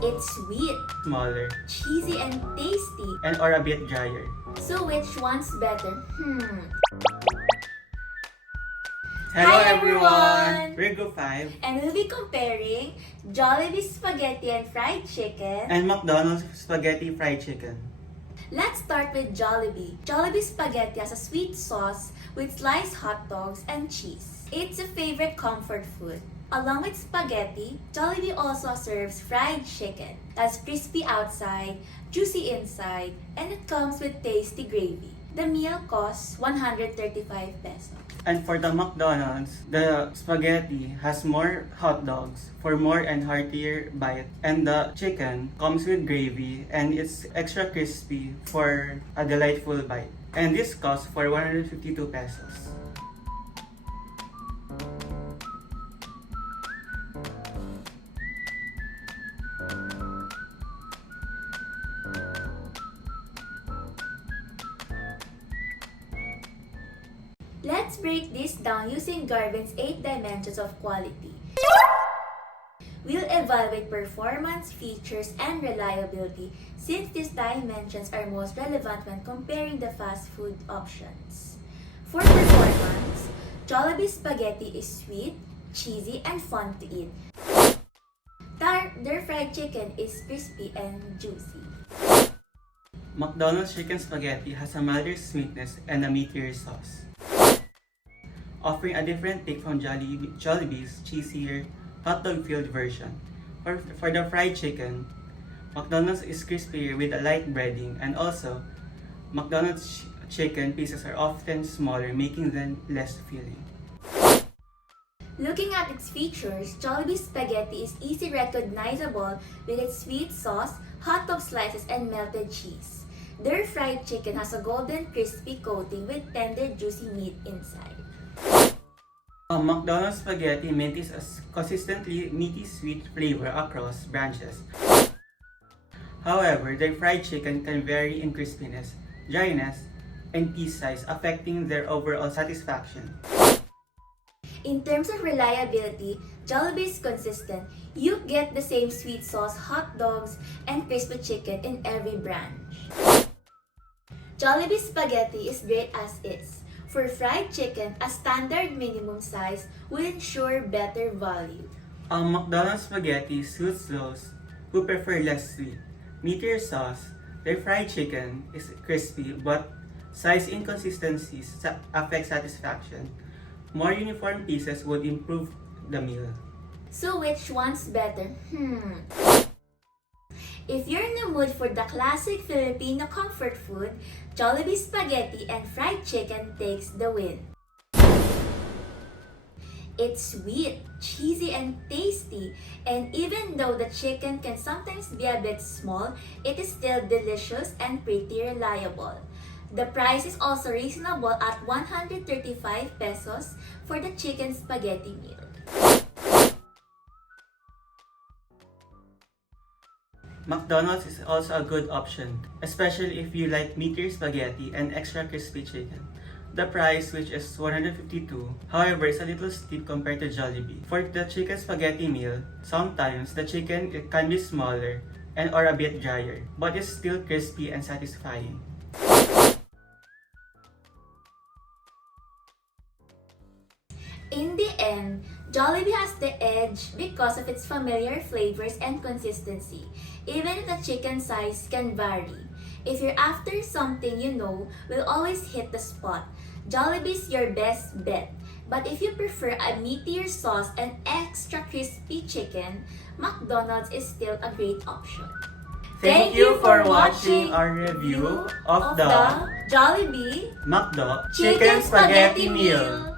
It's sweet, smaller, cheesy, and tasty. and or a bit drier. So which one's better? Hello Hi, everyone! everyone! We're Group 5 And we'll be comparing Jollibee Spaghetti and Fried Chicken. and McDonald's Spaghetti Fried Chicken. Let's start with Jollibee. Jollibee Spaghetti has a sweet sauce with sliced hot dogs and cheese. It's a favorite comfort food. Along with spaghetti, Jollibee also serves fried chicken that's crispy outside, juicy inside, and it comes with tasty gravy. The meal costs 135 pesos. And for the McDonald's, the spaghetti has more hot dogs for more and heartier bite. And the chicken comes with gravy and it's extra crispy for a delightful bite. And this costs for 152 pesos. Let's break this down using Garvin's 8 dimensions of quality. We'll evaluate performance, features, and reliability since these dimensions are most relevant when comparing the fast food options. For performance, Jollibee Spaghetti is sweet, cheesy, and fun to eat. Their fried chicken is crispy and juicy. McDonald's chicken spaghetti has a milder sweetness and a meatier sauce, offering a different take from Jollibee's cheesier, hot dog-filled version. For the fried chicken, McDonald's is crispier with a light breading, and also, McDonald's chicken pieces are often smaller, making them less filling. Looking at its features, Jollibee Spaghetti is easily recognizable with its sweet sauce, hot dog slices, and melted cheese. Their fried chicken has a golden crispy coating with tender juicy meat inside. McDonald's spaghetti maintains a consistently meaty sweet flavor across branches. However, their fried chicken can vary in crispiness, dryness, and piece size, affecting their overall satisfaction. In terms of reliability, Jollibee is consistent. You get the same sweet sauce, hot dogs, and crispy chicken in every branch. Jollibee Spaghetti is great as is. For fried chicken, a standard minimum size will ensure better value. McDonald's spaghetti suits those who prefer less sweet, meatier sauce. Their fried chicken is crispy, but size inconsistencies affect satisfaction. More uniform pieces would improve the meal. So which one's better? If you're in the mood for the classic Filipino comfort food, Jollibee Spaghetti and Fried Chicken takes the win. It's sweet, cheesy, and tasty, and even though the chicken can sometimes be a bit small, it is still delicious and pretty reliable. The price is also reasonable at 135 pesos for the chicken spaghetti meal. McDonald's is also a good option, especially if you like meatier spaghetti and extra crispy chicken. The price, which is 152, however, is a little steep compared to Jollibee. For the chicken spaghetti meal, sometimes the chicken can be smaller and or a bit drier, but is still crispy and satisfying. In the end, Jollibee has the edge because of its familiar flavors and consistency, even if the chicken size can vary. If you're after something you know will always hit the spot, Jollibee's your best bet. But if you prefer a meatier sauce and extra crispy chicken, McDonald's is still a great option. Thank you for watching our review of the Jollibee McDo Chicken Spaghetti Meal.